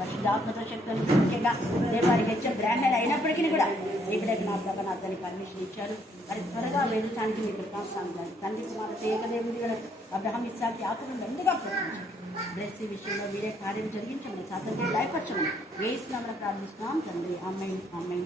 పరిశుద్ధాత్మతో శక్తులు ముఖ్యంగా దేవారికి ఇచ్చే బ్రాండెడ్ అయినప్పటికీ కూడా ఇక్కడ నా ప్రభ నా తల్లి పర్మిషన్ ఇచ్చారు మరి త్వరగా వెళ్ళటానికి మీ మీకు ప్రోత్సాహం తండ్రి కుమారత ఏకదేవుడి గారు అబ్రహం ఇచ్చాకి ఆకులు మెండుగా బ్లెస్ విషయంలో మీరే కార్యం జరిగించండి సాధన లైఫర్చమని వేస్తున్నామని ప్రార్థిస్తున్నాం తండ్రి అమ్మాయి అమ్మాయి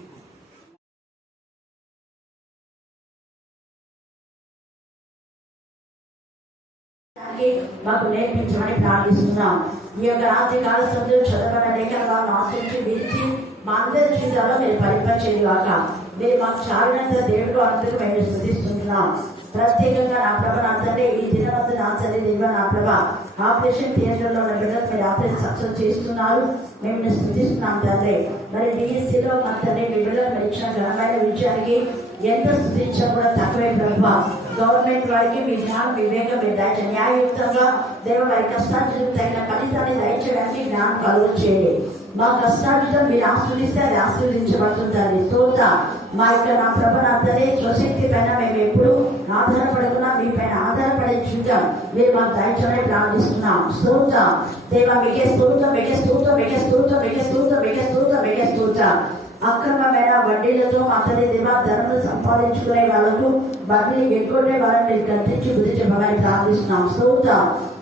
మాకు నేర్పించమని ప్రార్థిస్తున్నాం. ఈ యొక్క రాత్రి కాల సందులు చదవడం లేఖనాలను ఆశించి విరిచి మా అందరి జీవితాల్లో మీరు పరిపరిచేది కాక మీరు మాకు చాలినంత దేవుడు అందరూ మేము స్థుతిస్తున్నాం ప్రత్యేకంగా నా ప్రభ నా తండ్రి ఈ దినవంతు నా తల్లి దేవ నా ప్రభ ఆపరేషన్ థియేటర్లో ఉన్న బిడ్డలు మీరు ఆపరేషన్ సక్సెస్ చేస్తున్నారు. మేము స్థుతిస్తున్నాం తండ్రి. మరి డిఎస్సీలో మా తండ్రి మీ బిడ్డలు మీరు ఇచ్చిన ఘనమైన విజయానికి ఎంత స్థుతించా కూడా తక్కువే ప్రభావ గవర్నమెంట్ వారికి మీ జ్ఞానం వివేకం మీరు న్యాయయుక్తంగా దేవుడు వారి కష్టార్జితం తగిన ఫలితాన్ని దయచేయడానికి జ్ఞానం కలుగు చేయండి. మా కష్టార్జితం మీరు ఆస్వాదిస్తే అది ఆస్వాదించబడుతుంది స్తోత మా యొక్క నా ప్రభనాథనే స్వశక్తి పైన మేము ఎప్పుడు ఆధారపడకుండా మీ పైన ఆధారపడే చూద్దాం మీరు మాకు దయచేయమని ప్రార్థిస్తున్నాం. స్తోత దేవ మీకే స్తోత మీకే స్తోత మీకే స్తోత మీకే స్తోత మీకే స్తోత మీకే స్తోత అక్రమమైన వడ్డీలతో అతని దివ ధరలు సంపాదించుకునే వాళ్ళకు బదిలీ ఎక్కువనే వాళ్ళని మీరు గర్తించి బుద్ధి చెప్పమని ప్రార్థిస్తున్నాం. స్తోత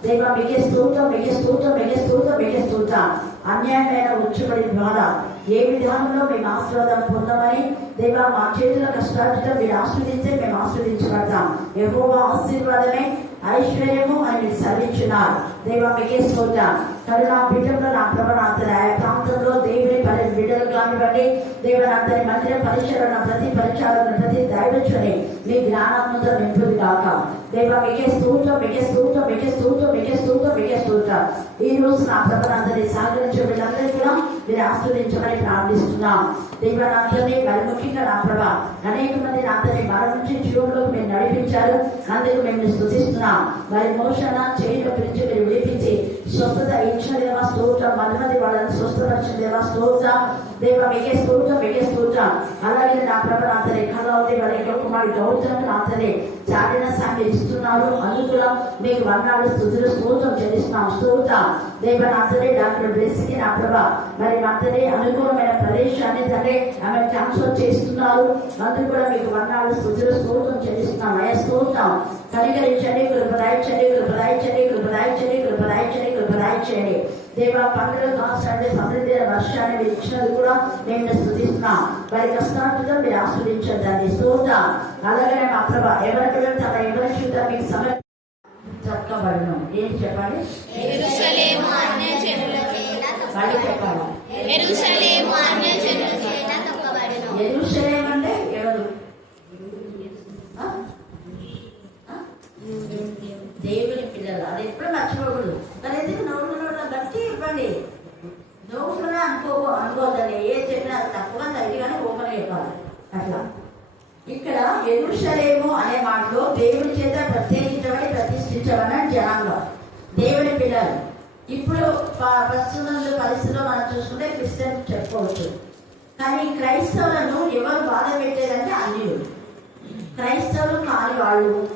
దేవ మీకే స్తోత మీకే స్తోత మీకే స్తోత మీకే స్తోత అన్యాయమైన ఉచ్చుబడి ద్వారా ఏ విధానంలో మేము ఆశీర్వాదం పొందమని దేవ మా చేతుల కష్టార్జితం మీరు ఆస్వాదిస్తే మేము ఆస్వాదించబడతాం ఎక్కువ ఆశీర్వాదమే ఐశ్వర్యము అని మీరు దేవ మీకే స్తోత కరుణా పీఠంలో నా ప్రభావంతర ఆ ప్రాంతంలో దేవుని పరి బిడ్డలు కానివ్వండి దేవుని అంతని మందిర పరిచరణ ప్రతి పరిచారణ ప్రతి దైవచ్చుని మీ జ్ఞానాత్మతో నింపుది కాక దేవ మీకే స్తోత్రం మీకే స్తోత్రం మీకే స్తోత్రం మీకే స్తోత్రం మీకే స్తోత్రం. ఈ రోజు నా ప్రభావంతని సహకరించే వీళ్ళందరికీ కూడా మీరు ఆస్వాదించమని ప్రార్థిస్తున్నాం. దేవనాథని మరి ముఖ్యంగా నా ప్రభ అనేక మంది నాతని మరణ నుంచి జీవంలోకి మీరు నడిపించారు. అందుకు మేము స్థుతిస్తున్నాం మరి మోషణ చేయడం గురించి మీరు విడిపించి స్వస్థత ఇచ్చిన దేవా స్తోత్రం మంది మంది వాళ్ళని స్వస్థపరిచిన దేవ స్తోత్ర. దేవ మీకే స్తోత్రం మీకే స్తోత్రం. అలాగే నా ప్రభ నాతని కలవతి వాళ్ళ యొక్క కుమారుడు గౌతమ్ నాతని చాటిన సామి ఇస్తున్నారు అందుకు మీకు వర్ణాలు స్థుతులు స్తోత్రం చెల్లిస్తున్నాం. స్తోత్ర. దేవ నాతని డాక్టర్ బ్లెస్కి నా ప్రభ. మరి నాతని అనుకూలమైన ప్రదేశాన్ని తండ్రి ఆమె ట్రాన్స్ఫర్ చేస్తున్నారు. అందుకు కూడా మీకు వర్ణాలు స్థుతులు స్తోత్రం చెల్లిస్తున్నాం. అయ్యా స్తోత్రం. కనికరించండి కృపదాయించండి కృపదాయించండి కృప కృపదాయించండి దేవ పండుగ కాస్తండి సమృద్ధి వర్షాన్ని మీరు ఇచ్చినది కూడా నేను స్థుతిస్తున్నాం వారి కష్టార్థం మీరు ఆస్వాదించండి స్తోత అలాగనే మా ప్రభ ఎవరికి తన ఎవరి చూద్దాం మీకు సమయం చెప్పబడను ఏంటి చేత మళ్ళీ చెప్పాలి? ఎరుషలేము అన్యజనుల చేత తొక్కబడును ఎరుషలేం అంటే ఎవరు ఆ? ఆ? దేవుని పిల్లలు అది ఎప్పుడు మర్చిపోకూడదు మరి ఎందుకు నోట్లు నోట్ల గట్టి ఇవ్వండి నోట్లోనే అనుకో అనుకోవద్దండి. ఏ చెప్పినా తక్కువ ధైర్యంగానే ఓపెన్ చెప్పాలి. అట్లా. ఇక్కడ ఎరుషలేము అనే మాటలో దేవుడి చేత ప్రత్యేకించబడి ప్రతిష్ఠించబడిన జనాంగం. దేవుని పిల్లలు. ఇప్పుడు ప్రస్తుత ప్రస్తుతం పరిస్థితిలో మనం చూసుకుంటే క్రిస్టియన్ చెప్పుకోవచ్చు. కానీ క్రైస్తవులను ఎవరు బాధ పెట్టేదంటే అన్యులు. క్రైస్తవులు కాని వాళ్ళు.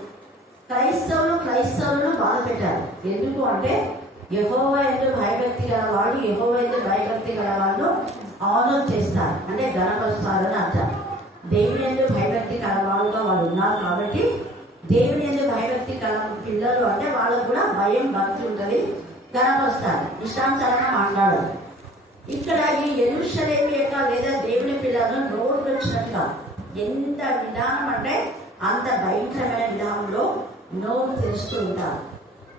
క్రైస్తవులు క్రైస్తవులను బాధ పెట్టారు. ఎందుకు అంటే యహోవ ఎందుకు భయభక్తి గల వాళ్ళు యహోవ ఎందుకు భయభక్తి గల వాళ్ళు ఆనర్ చేస్తారు అంటే ఘనపరుస్తారు అని అర్థం. దేవుని ఎందు భయభక్తి గల వాళ్ళుగా వాళ్ళు ఉన్నారు కాబట్టి దేవుని ఎందు భయభక్తి గల పిల్లలు అంటే వాళ్ళకు కూడా భయం భక్తి ఉంటుంది ఘనపరుస్తారు ఇష్టానుసారంగా మాట్లాడరు ఇక్కడ ఈ ఎరుషలేమి యొక్క లేదా దేవుని పిల్లలను నోరు వచ్చినట్లుగా ఎంత విధానం అంటే అంత భయంకరమైన విధానంలో నోరు తెరుస్తూ ఉంటారు.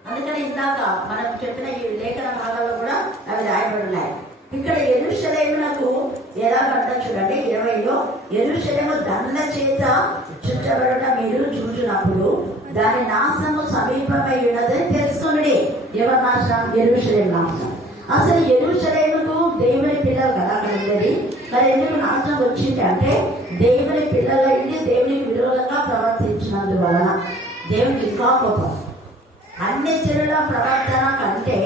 అందుకని ఇందాక మనం చెప్పిన ఈ లేఖన భాగాల్లో కూడా అవి రాయబడున్నాయి ఇక్కడ ఎరుషలేములకు ఎలా కట్ట చూడండి ఇరవైలో ఎరుషలేము దండ చేత చుట్టబడట మీరు చూచినప్పుడు దాని నాశనము సమీపమై ఉన్నదని తెలుసుకుని ఎవరి నాశనం ఎరుషలేం నాశనం. అసలు ఎరుషలేముకు దేవుని పిల్లలు కదా కలిగేది మరి ఎందుకు నాశనం వచ్చింది అంటే దేవుని పిల్లలైంది దేవునికి విరోధంగా ప్రవర్తించినందువలన దేవునికి ఇంకా కోపం. అన్ని చెరుల ప్రవర్తన కంటే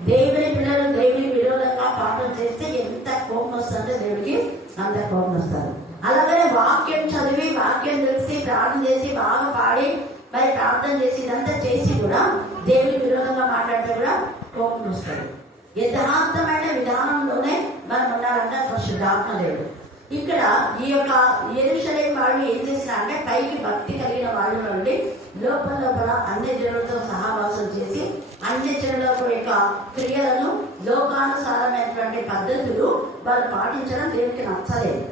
దేవుని పిల్లలు దేవుని విరోధంగా పాఠం చేస్తే ఎంత కోపం వస్తుందో దేవుడికి అంత కోపం వస్తారు అలాగనే వాక్యం చదివి వాక్యం తెలిసి ప్రార్థన చేసి బాగా పాడి మరి ప్రార్థన చేసి ఇదంతా చేసి కూడా దేవుని విరోధంగా మాట్లాడితే కూడా కోపం వస్తుంది. యథార్థమైన విధానంలోనే మనం ఉన్నారంటే పరిశుద్ధాత్మ దేవుడు. ఇక్కడ ఈ యొక్క ఎరుషలేం వాళ్ళు ఏం అంటే పైకి భక్తి కలిగిన వాళ్ళు నుండి లోపల లోపల అన్ని జనులతో సహవాసం చేసి అన్ని జనుల యొక్క క్రియలను లోకానుసారమైనటువంటి పద్ధతులు వాళ్ళు పాటించడం దేవుడికి నచ్చలేదు.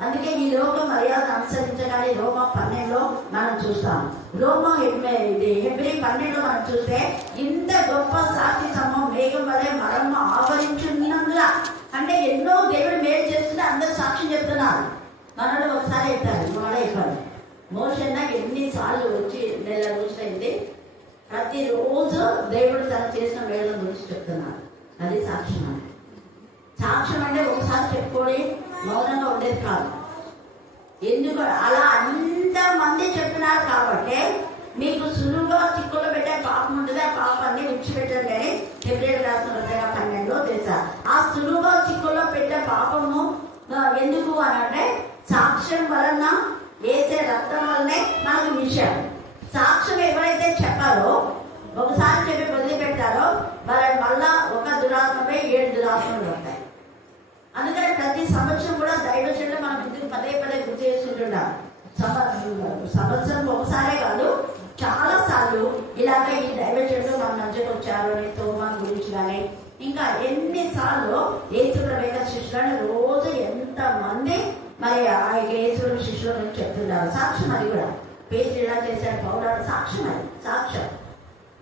అందుకే ఈ లోక మర్యాద అనుసరించగానే రోమ పన్నెండులో మనం చూస్తాం. రోమ ఇది హెబ్రి పన్నెండులో మనం చూస్తే ఇంత గొప్ప సాక్షి సమం మేఘం వలె మరమ్మ ఆవరించున్నందున అంటే ఎన్నో దేవుడు మేలు చేస్తుంటే అందరు సాక్ష్యం చెప్తున్నారు. మనలో ఒకసారి చెప్పారు మన చెప్పారు. మోషన్న ఎన్నిసార్లు వచ్చి నెల రోజులైంది? ప్రతిరోజు దేవుడు తను చేసిన మేళ్ళ గురించి చెప్తున్నారు. అది సాక్ష్యం అంటే సాక్ష్యం అంటే ఒకసారి చెప్పుకొని మౌనంగా ఉండేది కాదు. ఎందుకు అలా అంత మంది చెప్పినారు కాబట్టి మీకు సులువుగా చిక్కులు పెట్టే పాపం ఉంటుంది ఆ పాపాన్ని విడిచిపెట్టండి అని ఫిబ్రవరి రాసిన హృదయ పన్నెండులో తెలుసా ఆ సులువుగా చిక్కుల్లో పెట్టే పాపము ఎందుకు అని అంటే సాక్ష్యం వలన వేసే రక్తం వల్లనే మనకు విషయం. సాక్ష్యం ఎవరైతే చెప్పారో ఒకసారి చెప్పి వదిలిపెట్టారో వాళ్ళని మళ్ళా ఒక దురాత్మపై ఏడు దురాత్మలు ఉంటాయి. అందుకని ప్రతి సంవత్సరం కూడా దైవజనులు మనం ఎందుకు పదే పదే గుర్తు చేస్తుంటున్నాం సంవత్సరం ఒకసారే కాదు చాలా సార్లు ఇలాగే ఈ దైవచండు మన మధ్యకు వచ్చారు అని తోమాన్ గురించి కానీ ఇంకా ఎన్నిసార్లు ఏసుప్రవేక శిష్యులను రోజు ఎంత మంది మరి ఆ యేసుడు గురించి సాక్ష్యం అది కూడా. పేరు ఎలా చేశాడు పౌరాడు సాక్ష్యం అది. సాక్ష్యం.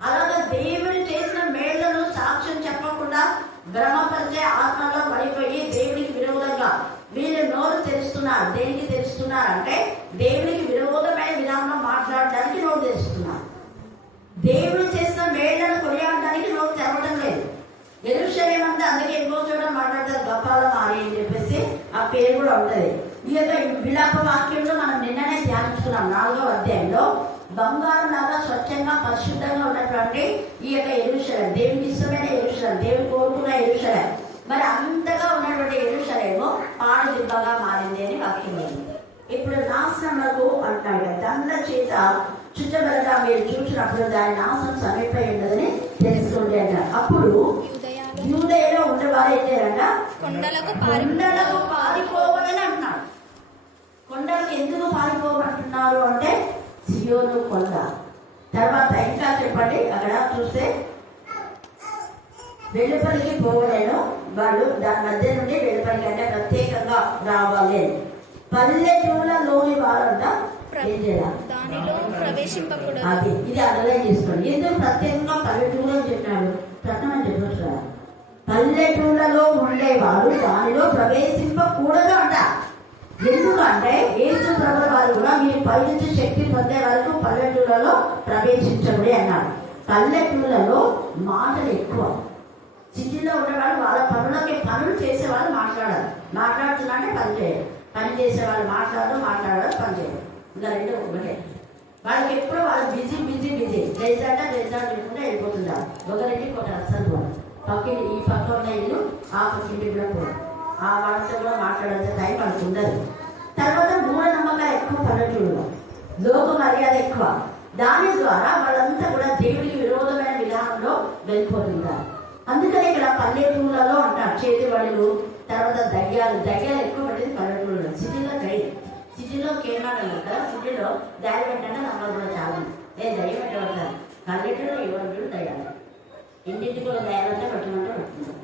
అలాగే దేవుడు చేసిన మేళ్ళను సాక్ష్యం చెప్పకుండా భ్రమపరిచే ఆత్మలో పడిపోయి దేవునికి విరోధంగా వీళ్ళు నోరు తెరుస్తున్నారు. దేనికి తెరుస్తున్నారు అంటే దేవునికి విరోధమైన విధానంలో మాట్లాడడానికి నోరు తెరుస్తున్నారు. దేవుడు చేసిన మేళ్ళను కొనియాడడానికి నోరు తెరవడం లేదు. ఎరుషలేం అంతా అందుకే ఇంకో చూడడం మాట్లాడతారు గొప్పాల మారి అని చెప్పేసి ఆ పేరు కూడా ఉంటుంది. ఈ యొక్క విలాప వాక్యంలో మనం నిన్ననే ధ్యానించుకున్నాం నాలుగవ అధ్యాయంలో. బంగారం లాగా స్వచ్ఛంగా పరిశుద్ధంగా ఉన్నటువంటి ఈ యొక్క ఎరుషలేం దేవునికి ఇష్టమైన ఎరుషలేం దేవుడు కోరుకున్న ఎరుషలేం. మరి అంతగా ఉన్నటువంటి ఎరుషలేము పాడు దిబ్బగా మారింది అని వాక్యం. ఇప్పుడు నాశనములకు అంటున్నాడు దండ చేత చుట్టబడగా మీరు చూసినప్పుడు దాని నాశనం సమీపై ఉండదని అన్నారు అప్పుడు యూదయాలో ఉండేవారు ఏం చేయాలంట? కొండలకు పారి కొండలకు పారిపోవాలని కొండలకు ఎందుకు పారిపోమంటున్నారు అంటే సియోను కొండ. తర్వాత ఇంకా చెప్పండి అక్కడ చూస్తే వెలుపలికి పోవలేను. వాళ్ళు దాని మధ్య నుండి వెలుపలికి అంటే ప్రత్యేకంగా రావాలి. పల్లెటూళ్ళలోని వారంట ఏం చేయాలి? అది ఇది అండర్లైన్ చేసుకోండి. ఎందుకు ప్రత్యేకంగా పల్లెటూరు అని చెప్పినాడు? ప్రశ్న అని చెప్పొచ్చు పల్లెటూళ్ళలో ఉండేవారు దానిలో ప్రవేశింపకూడదు అంట అంటే ఏసు ప్రభు వారు కూడా మీరు పైనుంచి శక్తి పొందే వరకు పల్లెటూళ్ళలో ప్రవేశించండి అన్నాడు పల్లెటూళ్ళలో మాటలు ఎక్కువ. సిటీలో ఉండేవాళ్ళు వాళ్ళ పనులకి పనులు చేసేవాళ్ళు మాట్లాడాలి. మాట్లాడుతున్నాంటే పని చేయరు. పని చేసేవాళ్ళు మాట్లాడరు మాట్లాడరు పని చేయరు. ఇంకా రెండు ఒకటే. వాళ్ళకి ఎప్పుడు వాళ్ళు బిజీ బిజీ బిజీ. లేదంట లేదంట లేకుండా వెళ్ళిపోతుంటారు ఒకరికి ఒక అస్సలు పోరు. పక్కింటి ఈ పక్క ఉన్న ఇల్లు ఆ పక్కింటి కూడా పోరు. ఆ వాళ్ళతో కూడా మాట్లాడేంత టైం వాళ్ళకి ఉండదు. తర్వాత మూఢనమ్మకాలు ఎక్కువ పల్లెటూరులో లోక మర్యాద ఎక్కువ. దాని ద్వారా వాళ్ళంతా కూడా దేవుడికి విరోధమైన విధానంలో వెళ్ళిపోతుంటారు. అందుకనే ఇక్కడ పల్లెటూళ్ళలో అంటారు చేతి బడులు తర్వాత దయ్యాలు. దయ్యాలు ఎక్కువ పడేది పల్లెటూళ్ళలో సిటీలో దయ్యం సిటీలో కేమాటలు కదా సిటీలో దయ్యం పెట్టండి నమ్మలు కూడా చాలా. ఏ దయ్యం పెట్టబడతారు పల్లెటూరులో ఎవరు దయ్యాలు? ఎన్నింటికి దయ్యాలంటే పట్టుకుంటే పట్టుకుంటారు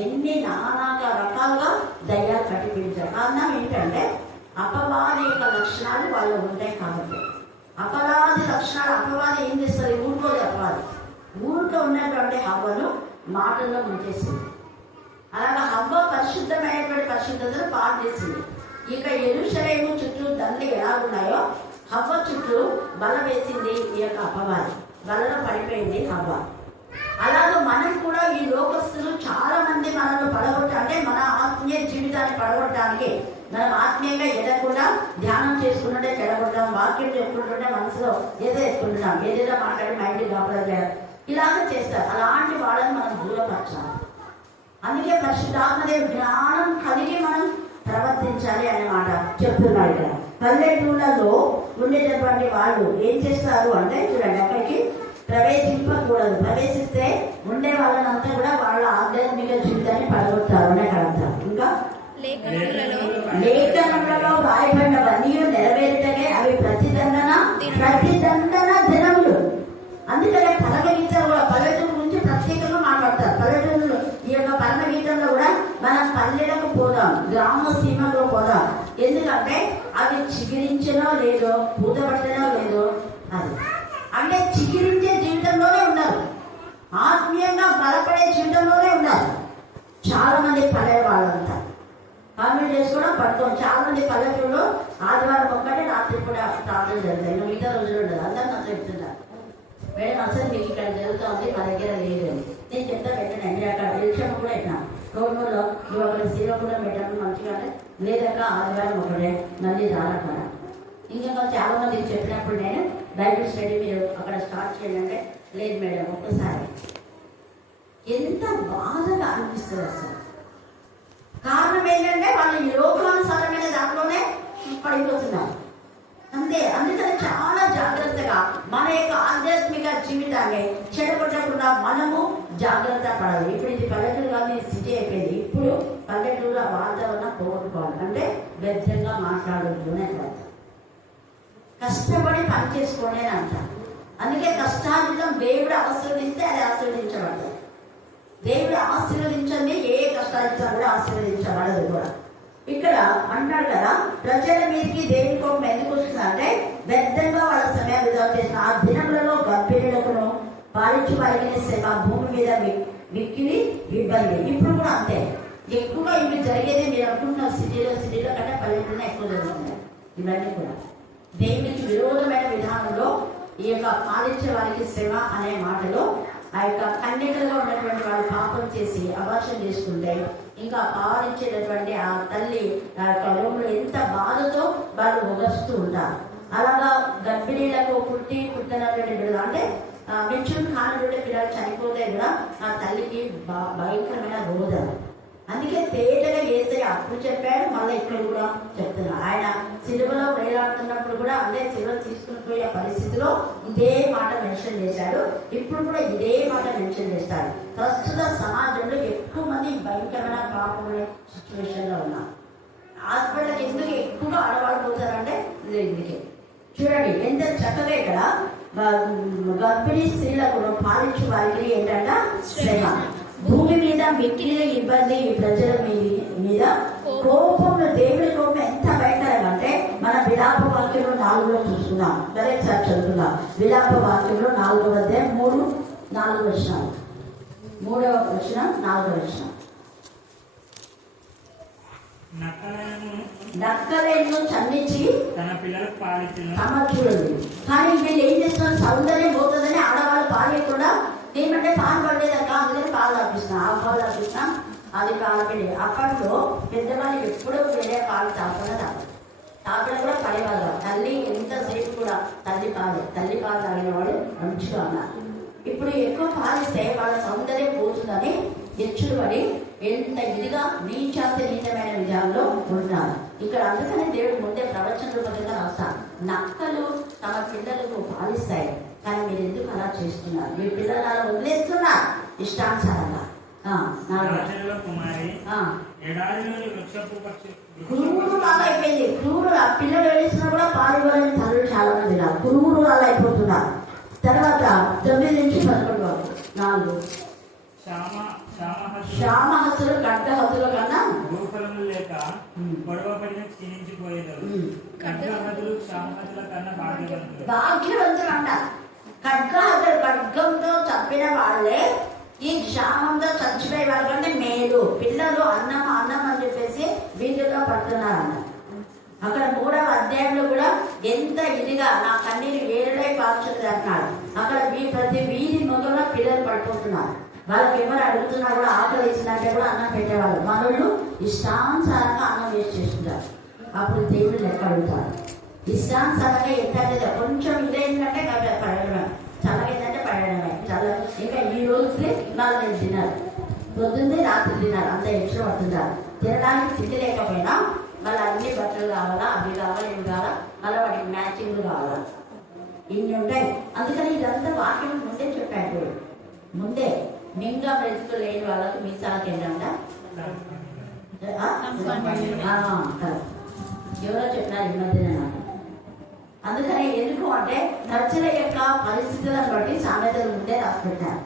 ఎన్ని నానాక రకాలుగా దయ్యాలు కట్టి పీడించారు కారణం ఏంటంటే అపవాది యొక్క లక్షణాలు వాళ్ళు ఉంటాయి కాబట్టి. అపరాధి లక్షణాలు అపవాది ఏం చేస్తారు? ఊరుకోదు అపవాది. ఊరిలో ఉన్నటువంటి హవ్వను మాటల్లో ముంచేసింది. అలాగే హవ్వ పరిశుద్ధమైనటువంటి పరిశుద్ధతను పాడు చేసింది. ఇక ఎరుషలేము చుట్టూ దండలు ఎలా ఉన్నాయో హవ్వ చుట్టూ బల వేసింది ఈ యొక్క అపవాది. బలలో పడిపోయింది హవ్వ. అలాగే మనం కూడా ఈ లోకస్తులు చాలా మంది మనల్ని పడగొట్ట అంటే మన ఆత్మీయ జీవితాన్ని పడగొట్టడానికి మనం ఆత్మీయంగా ఎదగకుండా ధ్యానం చేసుకుంటుంటే చెడగొట్టాం వాక్యం చెప్పుకుంటుంటే మనసులో ఏదో వేసుకుంటున్నాం. ఏదేదో మాట్లాడి మైండ్ లోపల ఇలాగ చేస్తారు. అలాంటి వాళ్ళని మనం దూరపరచాలి. అందుకే పరిశుద్ధాత్మదేవి జ్ఞానం కలిగి మనం ప్రవర్తించాలి అన్నమాట చెప్తున్నాడు ఇక్కడ. పల్లెటూళ్ళలో ఉండేటటువంటి వాళ్ళు ఏం చేస్తారు అంటే చూడండి అక్కడికి ప్రవేశింపకూడదు. ప్రవేశిస్తే ఉండే వాళ్ళనంతా కూడా వాళ్ళ ఆధ్యాత్మిక జీవితాన్ని పడగొడతారు. అనే అర్థం ఇంకా లేఖనములలో రాయబడినవన్నీ నెరవేరుటనే అవి ప్రతిదండన ప్రతిదండన దినములు. అందుకనే పరమగీతం కూడా పల్లెటూరు గురించి ప్రత్యేకంగా మాట్లాడతారు. పల్లెటూరులో ఈ యొక్క పరమగీతంలో కూడా మనం పల్లెలకు పోదాం గ్రామ సీమలో పోదాం. ఎందుకంటే అవి చిగురించనో లేదో పూతపట్టనో లేదో అది. అంటే చిగురించే జీవితంలోనే ఉన్నారు. ఆత్మీయంగా బలపడే జీవితంలోనే ఉన్నారు. చాలా మంది పల్లె వాళ్ళంతా కామెంట్ చేసుకోవడం పడుకోం చాలా మంది పల్లెటూరులో ఆదివారం ఒక్కటే రాత్రి కూడా ప్రార్థన జరుగుతాయి. ఇంకా మిగతా రోజులు ఉండదు. అందరూ నాకు చెప్తున్నారు మేడం అసలు మీకు ఇక్కడ జరుగుతుంది మా దగ్గర లేదు నేను చెప్తా పెట్టండి. అండి అక్కడ విషయం కూడా ఇట్లా గవర్నర్లో నువ్వు అక్కడ శ్రీకాకుళం పెట్టాను మంచిగానే లేదక్క ఆదివారం ఒకటే. మళ్ళీ రాలక్కడ ఇంకా చాలా మందికి చెప్పినప్పుడు నేను బైబిల్ స్టడీ మీరు అక్కడ స్టార్ట్ చేయండి అంటే లేదు మేడం ఒక్కసారి. ఎంత బాధగా అనిపిస్తుంది అసలు. కారణం ఏంటంటే వాళ్ళు ఈ లోకానుసారమైన దాంట్లోనే పడిపోతున్నారు. అంతే అందుకని చాలా జాగ్రత్తగా మన యొక్క ఆధ్యాత్మిక జీవితాన్ని చెడగొట్టకుండా మనము జాగ్రత్త పడాలి. ఇప్పుడు ఇది పల్లెటూరు సిటీ అయిపోయింది. ఇప్పుడు పల్లెటూరు వాతావరణం పోగొట్టుకోవాలి. అంటే వ్యర్థంగా మాట్లాడొద్దునే కష్టపడి పని చేసుకోండి అంటారు అందుకే కష్టార్జితం దేవుడు ఆశీర్వదిస్తే అది ఆశీర్వదించబడదు దేవుడు ఆశీర్వదించండి ఏ కష్టార్జితం కూడా ఆశీర్వదించబడదు కూడా. ఇక్కడ అంటారు కదా ప్రజల మీదకి దేవుని కోపం ఎందుకు వస్తుందంటే వ్యర్థంగా వాళ్ళ సమయం విధా చేసిన ఆ దినములలో గర్భిణులకును పాలించి వారికి శ్రమ భూమి మీద వి- మిక్కిలి ఇబ్బంది. ఇప్పుడు కూడా అంతే. ఎక్కువగా ఇవి జరిగేది మీరు అనుకుంటున్న సిటీలో సిటీలో కంటే పల్లెటూరులో ఎక్కువ జరుగుతుంది ఇవన్నీ కూడా. దేవునికి విరోధమైన విధానంలో ఈ యొక్క పాలించే వారికి సేవ అనే మాటలో ఆ యొక్క కన్యకలుగా ఉన్నటువంటి వాళ్ళు పాపం చేసి అభాషణ చేసుకుంటే ఇంకా పాలించేటటువంటి ఆ తల్లి ఆ యొక్క రూమ్లో ఎంత బాధతో వాళ్ళు మొగస్తూ ఉంటారు. అలాగా గర్భిణీలకు పుట్టి పుట్టినటువంటి బిడ్డలు అంటే మెచ్యూర్ కానటువంటి పిల్లలు చనిపోతే కూడా ఆ తల్లికి భ- భయంకరమైన రోదన అందుకే తేటగా వేస్తే అప్పుడు చెప్పాడు మళ్ళీ ఇక్కడ కూడా చెప్తున్నాడు ఆయన సిలువలో వేలాడుతున్నప్పుడు కూడా అంటే సిలువ తీసుకునిపోయే పరిస్థితిలో ఇదే మాట మెన్షన్ చేశాడు. ఇప్పుడు కూడా ఇదే మాట మెన్షన్ చేస్తాడు. ప్రస్తుత సమాజంలో ఎక్కువ మంది భయంకరమైన పాపములే సిచ్యువేషన్లో ఉన్నారు. హాస్పిటల్కి ఎందుకు ఎక్కువగా ఆడవాడిపోతారంటే ఇందుకే. చూడండి ఎంత చక్కగా ఇక్కడ గర్భిణీ స్త్రీలకు పాలించు వారికి ఏంటంటే శ్రమ భూమి మీద మిక్కిలి ఇబ్బంది ప్రజల మీ- మీద కోపంలో దేవుడి కోపం ఎంత భయంకరంగా అంటే మన విలాప వాక్యంలో నాలుగులో చూస్తున్నాం. డైరెక్ట్ సార్ చదువుతున్నాం విలాప వాక్యంలో నాలుగవ అధ్యాయం మూడు నాలుగు వచ్చినాం మూడవ వచ్చిన నాలుగవ వచ్చిన నక్కలను చన్నించి తన పిల్లలకు చూడండి కానీ వీళ్ళు ఏం చేస్తున్నారు సౌందర్యం పోతుందని ఆడవాళ్ళు పాలేయకుండా ఏమంటే పాలు పడలేదక్క అందుకని పాలు తాపిస్తున్నా ఆ పాలు తాపిస్తున్నా అది పాలపడి అప్పట్లో పెద్దవాళ్ళు ఎప్పుడూ వేరే పాలు తాపడం తాపడం తాపడం కూడా పడేవాళ్ళు తల్లి ఎంతసేపు కూడా తల్లి పాలు తల్లి పాలు తాగినవాడు మంచిగా ఉన్నారు ఇప్పుడు ఎక్కువ పాలిస్తే వాళ్ళ సౌందర్యం పోతుందని ఎచ్చులు పడి ఎంత ఇదిగా నీచాంత నీచమైన విధానంలో ఉన్నారు ఇక్కడ అందుకనే దేవుడు ముందే ప్రవచన రూపంగా రాస్తాను నక్కలు తమ పిల్లలకు పాలిస్తాయి కానీ మీరు ఎందుకు అలా చేస్తున్నారు? మీ పిల్లలు అలా వదిలేస్తున్నారు ఇష్టానుసారంగా. ఆ, నాలుగు. రాజుల కుమారి ఆ, ఎడారిలోని వృక్షపు పక్షి క్రూరు లాగా అయిపోయింది. క్రూరు ఆ పిల్లలు ఏడిసినా కూడా పాల్గొనని తల్లులు చాలా మంది క్రూరు లాగా అయిపోతున్నారు తర్వాత తొమ్మిది నుంచి పదకొండు వరకు నాలుగు. శ్యామ శ్యామహస్సు శ్యామహస్తులు ఖడ్గహస్తుల కన్నా భూఫలములు లేక క్షీణించిపోయేదారు. శ్యామహతుల కన్నా భాగ్యవంతులు భాగ్యవంతులు. అంటారు ఖడ్గహతులు ఖడ్గంతో చంపిన వాళ్ళే ఈ క్షామంతో చచ్చిపోయే వాళ్ళకంటే మేలు. పిల్లలు అన్నం అన్నం అని చెప్పేసి వీధిలో పడుతున్నారు అన్నారు అక్కడ మూడవ అధ్యాయంలో కూడా ఎంత ఇదిగా నా కన్నీరు వేరే పాల్చుంది అంటున్నాడు. అక్కడ వీ ప్రతి వీధి మొదలో పిల్లలు పడిపోతున్నారు. వాళ్ళకి ఎవరు అడుగుతున్నా కూడా ఆకలి ఇచ్చినట్టే కూడా అన్నం పెట్టేవాళ్ళు. మనోళ్ళు ఇష్టానుసారంగా అన్నం వేస్ట్ చేస్తున్నారు అప్పుడు దేవుడు లెక్క అడుగుతారు ఇష్టానుసారంగా ఎంత అంటే కొంచెం ఇదైందంటే ఇంకా పడడమే. చల్లగైందంటే పడడమే. చల్ల ఇంకా ఈ రోజు నాలుగు తిన్నారు పొద్దున్నే రాత్రి తిన్నారు అంత ఎక్స్ట్రా పడుతున్నారు తినడానికి తిండి లేకపోయినా మళ్ళీ అన్ని బట్టలు కావాలా? అవి కావాలా? ఇవి కావాలా? మళ్ళీ వాటికి మ్యాచింగ్ కావాలా? ఇన్ని ఉంటాయి. అందుకని ఇదంతా వాక్యం ముందే చెప్పాడు. ముందే మింగా బ్రతుకు లేని వాళ్ళకి ఏంటంట? ఆ? ఆ, correct. ఎవరో చెప్పినారు ఈ మధ్యన నాకు. అందుకని ఎందుకు అంటే ప్రజల యొక్క పరిస్థితులను బట్టి సామెతలు ముందే రాసుకుంటారు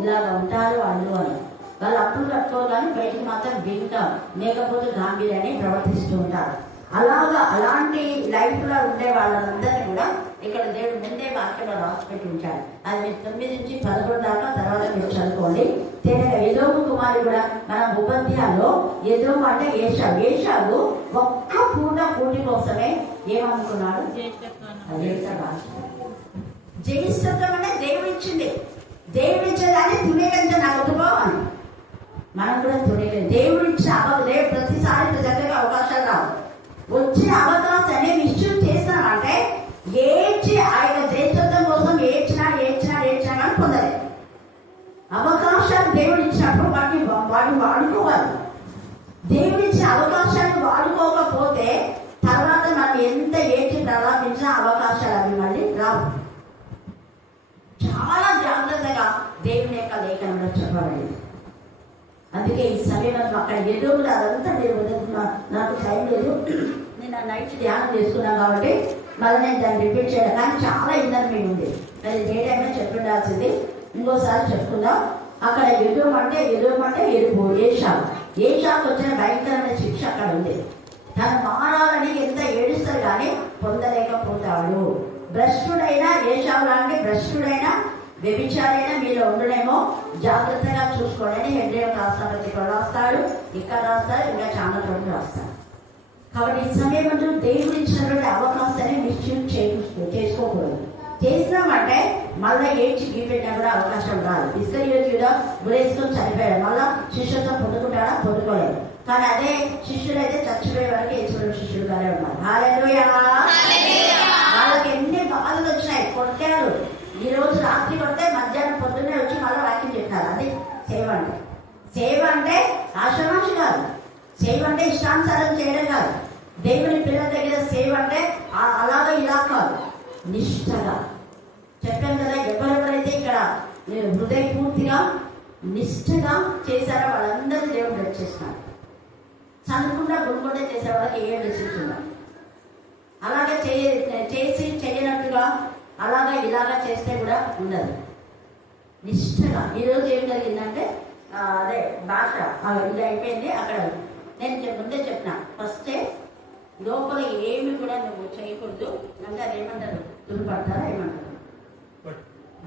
ఇలాగ ఉంటారు వాళ్ళు అని. వాళ్ళు అప్పులు కట్టుకోగానే బయటికి మాత్రం బింకా లేకపోతే గాంభీర్యాన్ని ప్రవర్తిస్తూ ఉంటారు. అలాగా అలాంటి లైఫ్లో ఉండే వాళ్ళందరినీ కూడా ఇక్కడ దేవుడు ముందే వాక్యంలో రాసి పెట్టి ఉంచాడు. అది మీరు తొమ్మిది నుంచి పదకొండు దాకా తర్వాత మీరు చదువుకోండి. తేనె ఏదోము కుమారి కూడా మన ఉపధ్యాయంలో ఎదోము అంటే ఏషావు. ఏషావు ఒక్క పూట కూటి కోసమే ఏమనుకున్నాడు? జయిస్తత్వం అంటే దేవుడు ఇచ్చింది దేవుడు ఇచ్చేదాన్ని తునేకంటే నాకు అని మనం కూడా తునేక దేవుడు ఇచ్చిన అవ దేవుడు ప్రతిసారి ప్రజలకు అవకాశాలు రావు. వచ్చిన అవకాశాన్ని మిస్యూజ్ చేస్తామంటే ఏడ్చి ఆయన అవకాశాలు దేవుడు ఇచ్చినప్పుడు వాటిని వాటిని వాడుకోవాలి. దేవుడు ఇచ్చిన అవకాశాన్ని వాడుకోకపోతే తర్వాత మనం ఎంత ఏడ్చి ప్రలాపించినా అవకాశాలు అవి మళ్ళీ రావు. చాలా జాగ్రత్తగా దేవుని యొక్క లేఖనంలో చెప్పబడింది. అందుకే ఈ సమయంలో అక్కడ ఎదురు అదంతా నేను వదులుతున్నా నాకు టైం లేదు. నేను నైట్ ధ్యానం చేసుకున్నాను కాబట్టి మళ్ళీ నేను దాన్ని రిపీట్ చేయడం కానీ చాలా ఇందరం ఉంది. అది ఏ టైంలో చెప్పుండాల్సింది. ఇంకోసారి చెప్పుకుందాం. అక్కడ ఎదురు అంటే ఎదురు అంటే ఎరుపు ఏషాకు ఏషాకు వచ్చిన భయంకరమైన శిక్ష అక్కడ ఉంది. తను మారాలని ఎంత ఏడుస్తాడు కానీ పొందలేకపోతాడు. భ్రష్టుడైనా ఏషావు లాంటి భ్రష్టుడైనా వ్యభిచారైనా మీలో ఉండడేమో జాగ్రత్తగా చూసుకోండి. హెడ్రే రాష్ట్రపతి రాస్తాడు ఇక్కడ రాస్తాడు ఇంకా చాలా చోట్ల రాస్తాడు. కాబట్టి ఈ సమయంలో దేవుడు ఇచ్చినటువంటి అవకాశాన్ని మిస్యూజ్ చేసుకో చేసుకోకూడదు. చేసినామంటే మళ్ళీ ఏడ్చి గీపెట్టినా కూడా అవకాశం రాదు. ఇస్కరియోచుడా గురేసుకొని చనిపోయాడు మళ్ళా శిష్యులతో పొందుకుంటాడా? పొందుకోలేదు. కానీ అదే శిష్యుడైతే చచ్చిపోయే వరకు ఏసుకున్న శిష్యుడుగానే ఉన్నారు. హల్లెలూయా. వాళ్ళకి ఎన్ని బాధలు వచ్చినాయి. కొట్టారు. ఈ రోజు రాత్రి కొడితే మధ్యాహ్నం పొద్దున్నే వచ్చి మళ్ళీ వాక్యం చెప్పారు అది సేవ అంటే. సేవ అంటే ఆశ్రమాషి కాదు. సేవ అంటే ఇష్టానుసారం చేయడం కాదు. దేవుని పిల్లల దగ్గర సేవ అంటే అలాగా ఇలా కాదు. నిష్ఠగా. చెప్పాను కదా ఎవరెవరైతే ఇక్కడ నేను హృదయపూర్తిగా నిష్ఠగా చేశారో వాళ్ళందరూ దేవుడు వచ్చేసినారు చదువుకుండా గుణకుండా చేసే వాళ్ళకి ఏం రక్షిస్తున్నారు అలాగే చేయ చేసి చేయనట్టుగా అలాగా ఇలాగా చేస్తే కూడా ఉండదు. నిష్ఠగా. ఈరోజు ఏం జరిగిందంటే అదే భాష ఇది అయిపోయింది అక్కడ నేను ముందే చెప్పిన. ఫస్టే లోపల ఏమి కూడా నువ్వు చేయకూడదు. అంటే అది ఏమంటారు దుర్పడతారా ఏమంటారు?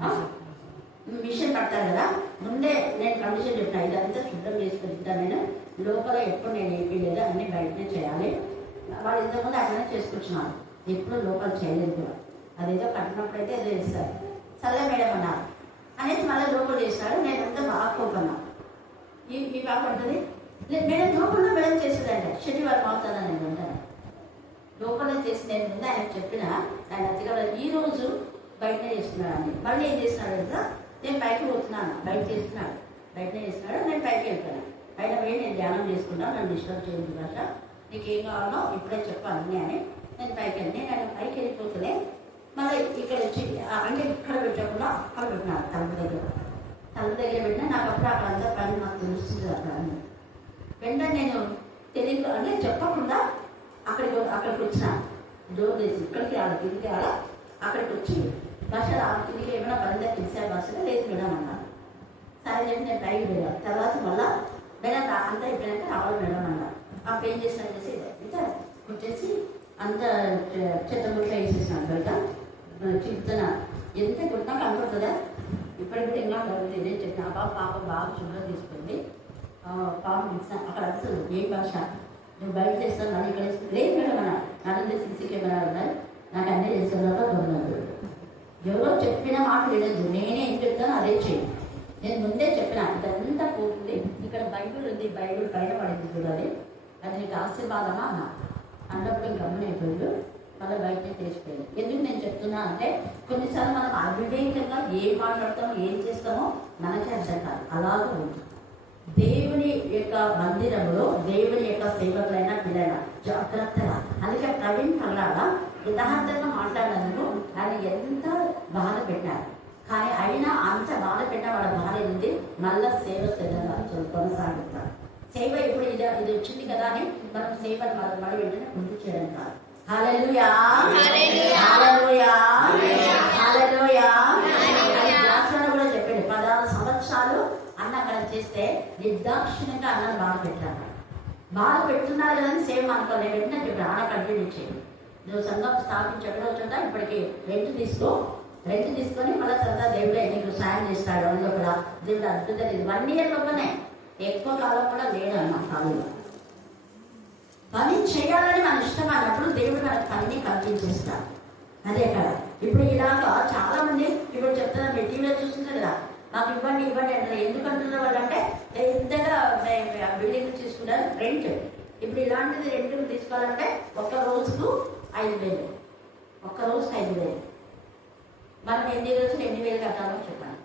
మిషన్ పడతారు కదా? ముందే నేను కండిషన్ చెప్పిన ఇదంతా శుద్ధం చేసుకుంటా నేను. లోపల ఎప్పుడు నేను ఏపీ అన్ని బయటనే చేయాలి. వాళ్ళు ఇంతకుముందు అట్లనే చేసుకుంటున్నారు. ఎప్పుడు లోపల చేయలేదు కూడా. అదేదో కట్టినప్పుడైతే ఏదో చేస్తారు. సరే మేడం అన్నారు. అనేసి మళ్ళీ లోపల చేశాడు నేను అంతా బాగా కోపన్నా ఈ ఈ బాగా లేదు మేడం లోపల మేడం చేసేదంట. శనివారం అవుతుందని నేను అంటాను. లోపల చేసి నేను ముందు ఆయన చెప్పిన ఆయన అతిగా ఈ రోజు బయటనే చేస్తున్నాడు మళ్ళీ ఏం చేస్తున్నాడు కదా నేను పైకి పోతున్నాను. బయట చేస్తున్నాడు. బయటనే చేస్తున్నాడు. నేను పైకి వెళ్తాను పైన పోయి నేను ధ్యానం చేసుకుంటాను నన్ను డిస్టర్బ్ చేయదు భాష నీకు ఏం కావాలో ఇప్పుడే చెప్పాలి అని నేను పైకి వెళ్ళి నేను పైకి వెళ్ళిపోతలే మళ్ళీ ఇక్కడ వచ్చి అంటే ఇక్కడ పెట్టకుండా అక్కడ పెట్టినాడు తలుపు దగ్గర తలుపు దగ్గర పెట్టినా నాకు అప్పుడు అక్కడ అంతా పని నాకు తెలుస్తుంది అక్కడ వెంటనే నేను తెలియదు అంటే చెప్పకుండా అక్కడికి అక్కడికి వచ్చిన. డోర్ తీసి ఇక్కడికి రాలి కిందికి రాలా. అక్కడికి వచ్చి బస్ ఆ కిందికి ఏమైనా పని తెలిసే బస్సులో లేదు మేడం అన్నాను సరే చెప్పి నేను పైకి వెళ్ళాను తర్వాత మళ్ళా మేడం రా- అంతా అయిపోయాక రావాలి మేడం అన్నా అప్పుడు ఏం చేసిన చేసి ఇంత కొట్టేసి అంత చెత్త ముట్ల వేసేసినాను బయట చెప్తున్నా ఎంత కొట్టినా కనపడుతుందా ఇప్పటికి కూడా ఇంకా కలుగుతుంది నేను చెప్పిన ఆ పాప పాప బాగా శుభ్రం తీసుకుంది ఆ, పాప ఇచ్చిన అక్కడ అసలు ఏ భాష నువ్వు బయట చేస్తాను నన్ను ఇక్కడ చేస్తాను. లేదు మేడం అన్న నన్ను సీసీ కెమెరాలు ఉన్నాయి నాకు అన్నీ చేస్తున్నారు దొరకదు ఎవరో చెప్పిన మాట వినద్దు. నేనే ఏం చెప్తానో అదే చేయి నేను ముందే చెప్పిన ఇదంతా పోతుంది. ఇక్కడ బైబిల్ ఉంది బైబిల్ పైన పడింది చూడాలి. అది నీకు ఆశీర్వాదమా అన్న? అన్నప్పుడు గమనైపోయాడు మళ్ళీ బయటనే తీసిపోయాడు. ఎందుకు నేను చెప్తున్నా అంటే కొన్నిసార్లు మనం అవివేకంగా ఏం మాట్లాడతామో ఏం చేస్తామో మనకే అర్థం కాదు. అలాగే ఉంటుంది దేవుని యొక్క మందిరంలో దేవుని యొక్క సేవకులైన పిల్లల జాగ్రత్తగా అందుకే ప్రవీణ్ పల్లాడ యథార్థంగా మాట్లాడినందుకు ఆయన ఎంత బాధ పెట్టారు? కానీ అయినా అంత బాధ పెట్టిన వాళ్ళ భార్య ఉంది మళ్ళా సేవ సిద్ధంగా కొనసాగుతారు సేవ ఇప్పుడు ఇది ఇది వచ్చింది కదా అని మనం సేవను మన మన వెంటనే ముందు చేయడం కాదు. హల్లెలూయా. అది దాక్షణ కూడా చెప్పాడు పదహారు సంవత్సరాలు అన్న అక్కడ చేస్తే నిర్దాక్షిణ్యంగా అన్నను బాగా పెట్టాడు. బాగా పెడుతున్నారు కదా అని సేమ్ అనుకోలే వెంటనే చెప్పాడు ఆడ కంటిన్యూ చేయండి. నువ్వు సంఘం స్థాపించి చోట ఇప్పటికి రెంట్ తీసుకో. రెంట్ తీసుకొని మళ్ళీ సరదా దేవుడే నీకు సాయం చేస్తాడు అని కూడా. దేవుడు అద్భుతం? ఇది వన్ ఇయర్ లోపలనే. ఎక్కువ కాలం కూడా లేడు అన్నమాట కాలంలో పని చేయాలని మన ఇష్టం అన్నప్పుడు దేవుడు మనకు పనిని కల్పించేస్తాడు అదే కదా. ఇప్పుడు ఇలాగా చాలా మంది ఇప్పుడు చెప్తున్నా మీరు టీవీలో చూస్తున్నారు కదా. మాకు ఇవ్వండి ఇవ్వండి అంటారు. ఎందుకు అంటున్నారు వాళ్ళు అంటే ఇంతగా బిల్డింగ్ తీసుకున్నారు రెంట్ ఇప్పుడు ఇలాంటిది రెంట్ తీసుకోవాలంటే ఒక్క రోజుకు ఐదు వేలు. ఒక్క రోజుకు ఐదు వేలు. మనం ఎన్ని రోజులు ఎన్ని వేలు కట్టాలో చెప్పండి.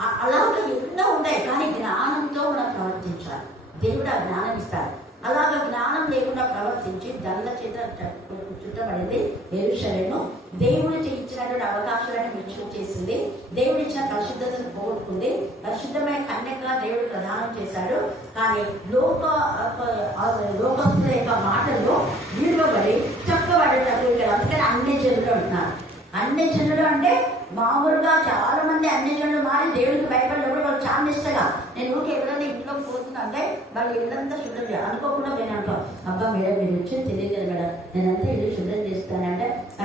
అలాగే ఎన్నో ఉన్నాయి కానీ జ్ఞానంతో మనం ప్రవర్తించాలి. దేవుడు ఆ జ్ఞానం ఇస్తాడు. అలాగ జ్ఞానం లేకుండా ప్రవర్తించి దళ్ళ చేత చుట్ట- చుట్టబడింది ఎరుషలేము. దేవుడు ఇచ్చినటువంటి అవకాశాలను విచ్చుకు చేసింది దేవుడు ఇచ్చిన పరిశుద్ధతను పోగొట్టుకుంది. పరిశుద్ధమైన కన్యగా దేవుడు ప్రదానం చేశాడు. కానీ లోక లోకస్తుల యొక్క మాటల్లో విలువబడి చక్కబడేటప్పుడు ఇక్కడ అందుకని అన్ని జనులు అంటున్నారు. అన్ని జనులు అంటే మామూలుగా చాలా మంది అన్ని జనులు మారి దేవుడికి భయపడినప్పుడు వాళ్ళు చాలా నిష్టగా నేను ఊరికి ఎవరైనా ఇంట్లో పోతుందంటే వాళ్ళు ఇల్లంతా శుభ్రం అనుకోకుండా నేను అనుకో అబ్బా మేడం మీరు వచ్చి తెలియదు కదా మేడం నేనంతా ఇల్లు శుభ్రం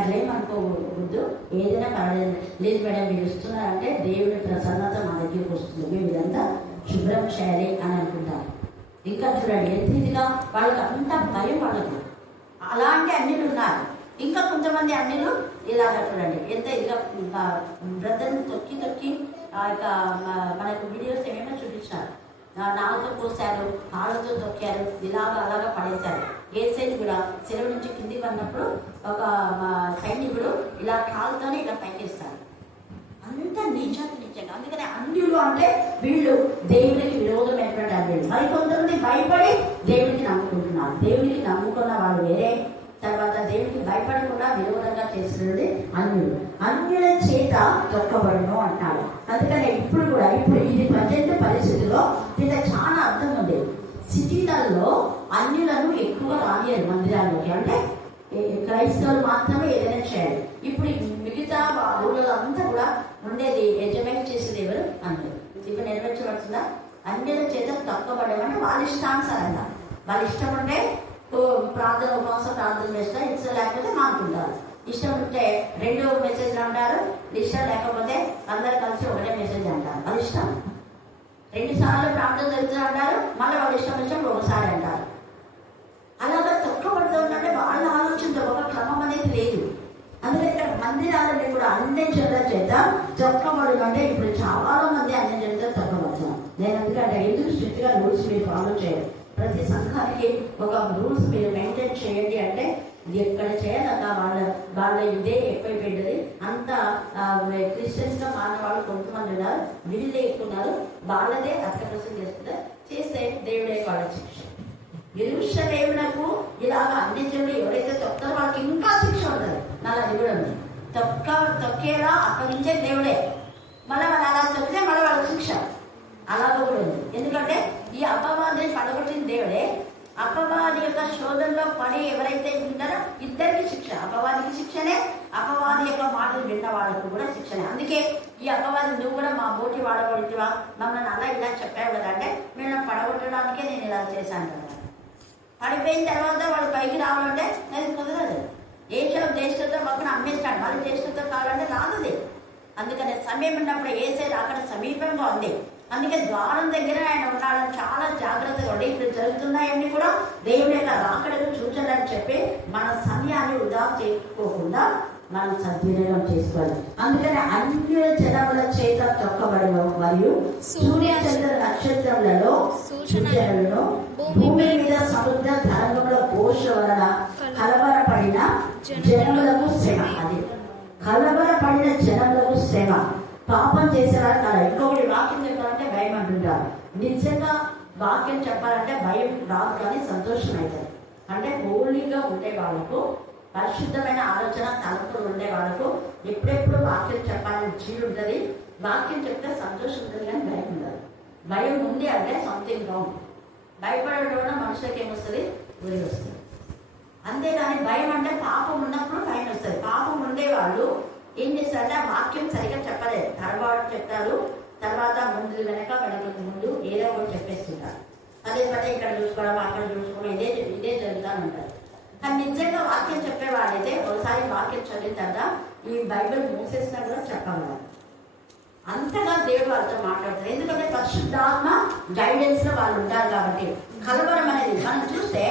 చేస్తానంటే అట్లేం అనుకోవద్దు ఏదైనా పర్వాలేదు. లేదు మేడం మీరు ఇస్తున్నారంటే దేవుడి ప్రసన్నత మా దగ్గరికి వస్తుంది. మేము ఇదంతా శుభ్రం చేయాలి అని అనుకుంటారు ఇంకా చూడండి ఎంత ఇదిగా వాళ్ళకి అంత భయం వాళ్ళకు. అలాంటి అన్నిలు ఉన్నారు. ఇంకా కొంతమంది అన్నిలు ఇలాగ చూడండి ఎంత ఇదిగా బ్రదర్ని తొక్కి తొక్కి ఆ యొక్క మనకు వీడియోస్ ఏమైనా చూపించారు నాలుగుతో పోసారు కాళ్ళతో తొక్కారు ఇలాగ అలాగా పడేశారు. ఏ కూడా సెలవు నుంచి కిందికి పడినప్పుడు ఒక మా సైనికుడు ఇలా కాలుతోనే ఇలా పైకేస్తారు అంత నీచాతి నిజంగా అందుకనే అన్యులు అంటే వీళ్ళు దేవునికి విరోధమైనటువంటి అన్యులు మరి కొంతమంది భయపడి దేవునికి నమ్ముకుంటున్నారు. దేవునికి నమ్ముకున్న వాళ్ళు వేరే. తర్వాత దేవునికి భయపడకుండా విరోధంగా చేసినది అన్యులు అన్యుల చేత తొక్కబడును అంటారు అందుకనే ఇప్పుడు కూడా ఇప్పుడు ఇది ప్రజెంట్ పరిస్థితిలో దీంట్లో చాలా అర్థం ఉంది. సిటీలలో అన్యులను ఎక్కువ రానియరు మందిరాల్లోకి. అంటే క్రైస్తవులు మాత్రమే ఏదైనా చేయాలి. ఇప్పుడు మిగతా ఊళ్ళో అంతా కూడా ఉండేది యజమాని చేసేది ఎవరు అందరూ ఇప్పుడు నెరవేర్చబడుతుందా? అన్యుల చేత తక్కువబడమంటే వాళ్ళ ఇష్టానుసారంగా. వాళ్ళ ఇష్టం ఉంటే ప్రార్థన ఉపవాసం ప్రార్థన చేస్తా ఇష్టం లేకపోతే మానుకుంటారు. ఇష్టం ఉంటే రెండు మెసేజ్లు అంటారు ఇష్టం లేకపోతే అందరు కలిసి ఒకటే మెసేజ్ అంటారు. అది ఇష్టం. రెండు సార్లు ప్రార్థన జరుగుతుంది అంటారు మళ్ళీ వాళ్ళ ఇష్టం వచ్చినప్పుడు ఒకసారి అంటారు. అలాగా తొక్కబడుతూ ఉంటే వాళ్ళ ఆలోచనతో ఒక క్రమం అనేది లేదు. అందుకే ఇక్కడ మందిరాలని కూడా అందించేలా చేత తొక్కబడు అంటే ఇప్పుడు చాలా మంది అన్ని చేత తొక్కబడుతున్నాం నేను ఎందుకంటే ఎందుకు స్ట్రిక్ట్గా రూల్స్ మీరు ఫాలో చేయాలి ప్రతి సంఘానికి ఒక రూల్స్ మీరు మెయింటైన్ చేయండి అంటే ఎక్కడ చేయాలక వాళ్ళ వాళ్ళ ఇదే ఎక్కువైపోయింది. అంత క్రిస్టియన్స్గా మారిన వాళ్ళు కొంతమంది ఉన్నారు. వీళ్ళే ఎక్కువ వాళ్ళదే అర్థకృష్ణ చేస్తుంటే చేస్తే దేవుడే వాళ్ళ శిక్ష? నిరుషలేమునకు ఇలాగ అన్ని జనులు ఎవరైతే తొక్కుతారో వాళ్ళకి ఇంకా శిక్ష ఉంటుంది నాకు దేవుడు తొక్క తొక్కేలా అప్పగించే దేవుడే. మళ్ళీ వాళ్ళు అలా తొక్కితే మళ్ళీ వాళ్ళకి శిక్ష. అలాగ కూడా ఉంది. ఎందుకంటే ఈ అపవాదిని పడగొట్టిన దేవుడే అపవాది యొక్క శోధనలో పడి ఎవరైతే ఉంటారో ఇద్దరికి శిక్ష అపవాదికి శిక్షనే అపవాది యొక్క మాటలు విన్న వాళ్ళకు కూడా శిక్షనే. అందుకే ఈ అపవాది నువ్వు కూడా మా బోటి వాడబడుతువా? మమ్మల్ని అలా ఇలా చెప్పావు కదా అంటే మేము పడగొట్టడానికే నేను ఇలా చేశాను కదా. పడిపోయిన తర్వాత వాళ్ళు పైకి రావాలంటే అది కుదరదు. ఏషో జ్యేష్ఠతో పక్కన అమ్మేస్తాడు. వాళ్ళు జ్యేష్ఠతో కావాలంటే రాదు అందుకనే అందుకని సమయం ఉన్నప్పుడు ఏసే అక్కడ సమీపంగా ఉంది. అందుకే ద్వారం దగ్గర ఆయన ఉన్నాడని చాలా జాగ్రత్తగా ఉండి ఇప్పుడు జరుగుతున్నాయన్నీ కూడా దేవుని యొక్క రాకడకు చూచాలని చెప్పి మన సమయాన్ని వృధా చేసుకోకుండా మనం సద్వినియోగం చేసుకోవాలి. అందుకని అన్ని జనముల చేత తొక్కబడిన మరియు సూర్య చంద్ర నక్షత్రములలో సూచనలను భూమి మీద సముద్ర తరంగముల పోష వలన కలవరపడిన జనములకు శ్రమ. అది కలవరపడిన జనములకు శ్రమ. పాపం చేసేవాడు కదా. ఇంకొకటి వాక్యం చెప్పాలంటే భయం అంటుంటారు. నిజంగా వాక్యం చెప్పాలంటే భయం రాదు కానీ సంతోషం అవుతుంది అంటే హోలీగా ఉండే వాళ్ళకు పరిశుద్ధమైన ఆలోచన తలంపులు ఉండే వాళ్ళకు ఎప్పుడెప్పుడు వాక్యం చెప్పాలని చీడు ఉంటుంది వాక్యం చెప్తే సంతోషం ఉంటుంది కానీ భయం ఉండదు భయం ఉంది అంటే సంథింగ్ రాంగ్. భయపడడం వల్ల మనుషులకి ఏమొస్తుంది? ఉరి వస్తుంది అంతేగాని భయం అంటే పాపం ఉన్నప్పుడు భయం వస్తుంది పాపం ఉండేవాళ్ళు ఏం చేస్తారంటే ఆ వాక్యం సరిగ్గా చెప్పలేదు. తర్వాత చెప్తారు తర్వాత ముందు వెనక వెనక ముందు ఏదో ఒకటి చెప్పేస్తుంటారు. అదే పదే ఇక్కడ చూసుకోవడం అక్కడ చూసుకోవడం ఇదే ఇదే జరుగుతూ ఉంటారు కానీ నిజంగా వాక్యం చెప్పేవాడైతే ఒకసారి వాక్యం చదివిన తర్వాత ఈ బైబిల్ మూసేసినా కూడా చెప్పగలరు అంతగా దేవుడు వాళ్ళతో మాట్లాడతారు. ఎందుకంటే పరిశుద్ధాత్మ గైడెన్స్లో వాళ్ళు ఉంటారు కాబట్టి. కలవరం అనేది మనం చూస్తే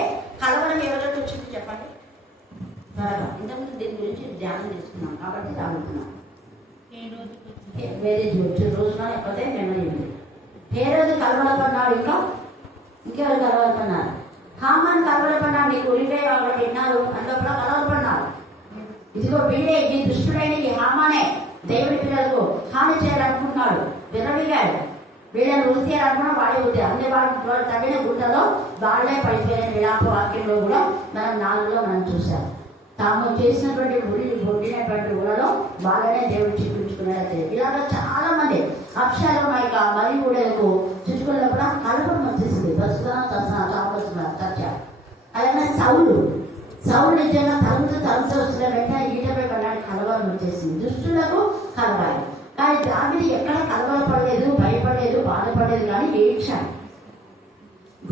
కలవరం ఎవరైతే వచ్చింది చెప్పండి? త్వరగా ఇంతకుముందు దీని గురించి ధ్యానం చేసుకున్నాం కాబట్టి తాగుతున్నాం వేరే వచ్చే రోజున లేకపోతే మెమరీ ఏ రోజు కలవరపడ్డాడు ఇంకా ఇంకెవరు కలవరపడ్డారు? హామాన్ కలవరపడ్డాడు నీకు ఉరివే వాళ్ళు విన్నారు అందులో కలవరపడ్డారు. ఇదిగో వీడే ఈ దుష్టుడైన ఈ హామానే దేవుడి పిల్లలకు హాని చేయాలనుకుంటున్నాడు. విరవిగాడు వీళ్ళని వృత్తి చేయాలనుకున్నా వాడే వృత్తి వాడు వాడు తగిన గుంటలో వాళ్ళే పడిపోయిన విలాప వాక్యంలో కూడా మనం నాలుగులో మనం చూసాం తాము చేసినటువంటి ఉడి పొందినటువంటి ఊళ్ళలో బాగానే దేవుడు చిక్కుచుకునేది ఇలాగ చాలా మంది అక్షరాల యొక్క మరి ఊడలకు చుట్టుకున్నప్పుడు కలపడం వచ్చేసింది. ప్రస్తుతం చాపస్తున్నారు చర్చ. అలాగే సౌలు సౌలు నిజంగా తలుపుతూ తలుపుతూ వచ్చిన వెంటనే ఈటపై పడ్డానికి కలవరం వచ్చేసింది. దుష్టులకు కలవాలి. కానీ దావిది ఎక్కడ కలవరపడలేదు భయపడలేదు బాధపడలేదు కానీ ఏడ్చాడు.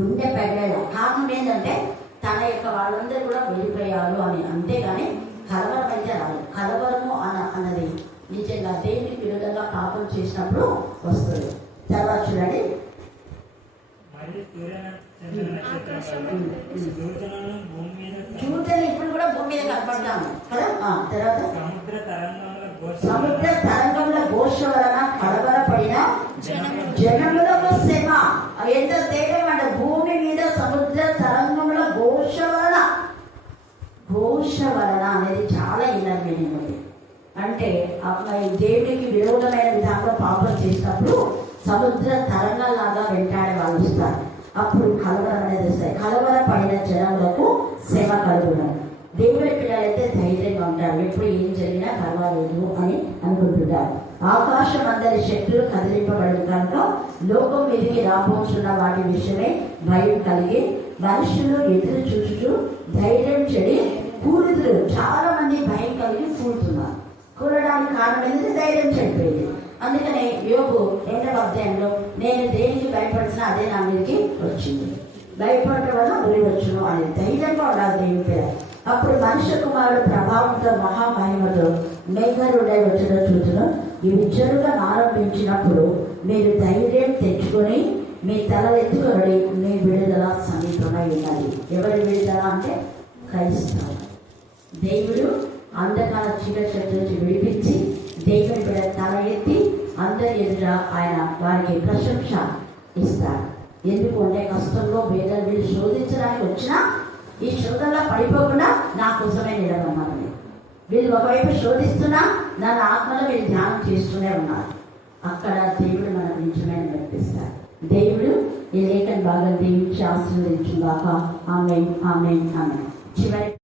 గుండె పెడలేదు కారణం ఏంటంటే తన యొక్క వాళ్ళందరూ కూడా వెళ్ళిపోయారు అని. అంతేగాని కలవరం అయితే రాదు. కలవరము అన్న అన్నది నిజంగా దేవునికి విరుద్ధంగా పాపం చేసినప్పుడు వస్తుంది. తర్వాత చూడండి. చూస్తే ఇప్పుడు కూడా భూమి మీద కనపడతాము. కదా? ఆ, తర్వాత? సముద్ర తరంగంలో తరంగంలో ఘోష వలన కలవరపడిన జనములకు శ్రమ ఎంత తేడా వలన అనేది చాలా ఇన్నర్ మీనింగ్ ఉంది అంటే అమ్మాయి దేవుడికి విరోధమైన విధానంలో పాపం చేసినప్పుడు సముద్ర తరంగాలాగా వెంటాడే వాళ్ళు వస్తారు. అప్పుడు కలవరం అనేది వస్తాయి. కలవర పడిన జనములకు సేవ కలుగుతారు దేవుడి పిల్లలైతే ధైర్యంగా ఉంటారు. ఎప్పుడు ఏం జరిగినా పర్వాలేదు అని అనుకుంటున్నారు ఆకాశం అందరి శక్తులు కదిలింపబడిన కనుక లోకం మీదకి రాబోతున్న వాటి విషయమే భయం కలిగి మనుషులు ఎదురు చూచుచు ధైర్యం చెడి పూరితులు చాలా మంది భయం కలిగి కూడుతున్నారు కూడడానికి కారణం ఏంటంటే ధైర్యం చెడిపోయింది అందుకనే యోగు రెండవ అధ్యాయంలో నేను దేనికి భయపడినా అదే నా మీదకి వచ్చింది. భయపడటం వల్ల ఉరి వచ్చును. అని ధైర్యంగా ఉండాలి దేవుని పేరు. అప్పుడు మనుష్య కుమారుడు ప్రభావంతో మహామహిమతో మేఘరుడై వచ్చిన చూతును ఇవి చెరుగా ఆరంభించినప్పుడు మీరు ధైర్యం తెచ్చుకొని మీ తలలెత్తుకొని మీ విడుదల సమీపమై ఉన్నది ఎవరి విడుదల అంటే క్రైస్తవం దేవుడు అంధకార చీకటి నుంచి విడిపించి దేవుని కూడా తల ఎత్తి అందరి ఎదుట ఆయన వారికి ప్రశంస ఇస్తారు. ఎందుకంటే కష్టంలో వేదలు వీళ్ళు శోధించడానికి వచ్చినా ఈ శోధనలో పడిపోకుండా నా కోసమే నిలబడమని వీళ్ళు ఒకవైపు శోధిస్తున్నా నన్ను ఆత్మలో వీళ్ళు ధ్యానం చేస్తూనే ఉన్నారు. అక్కడ దేవుడు మనకు నిజమైన నడిపిస్తారు. దేవుడు ఈ లేఖను బాగా దీవించి ఆశీర్వదించుగాక. ఆమె ఆమె ఆమె చివరి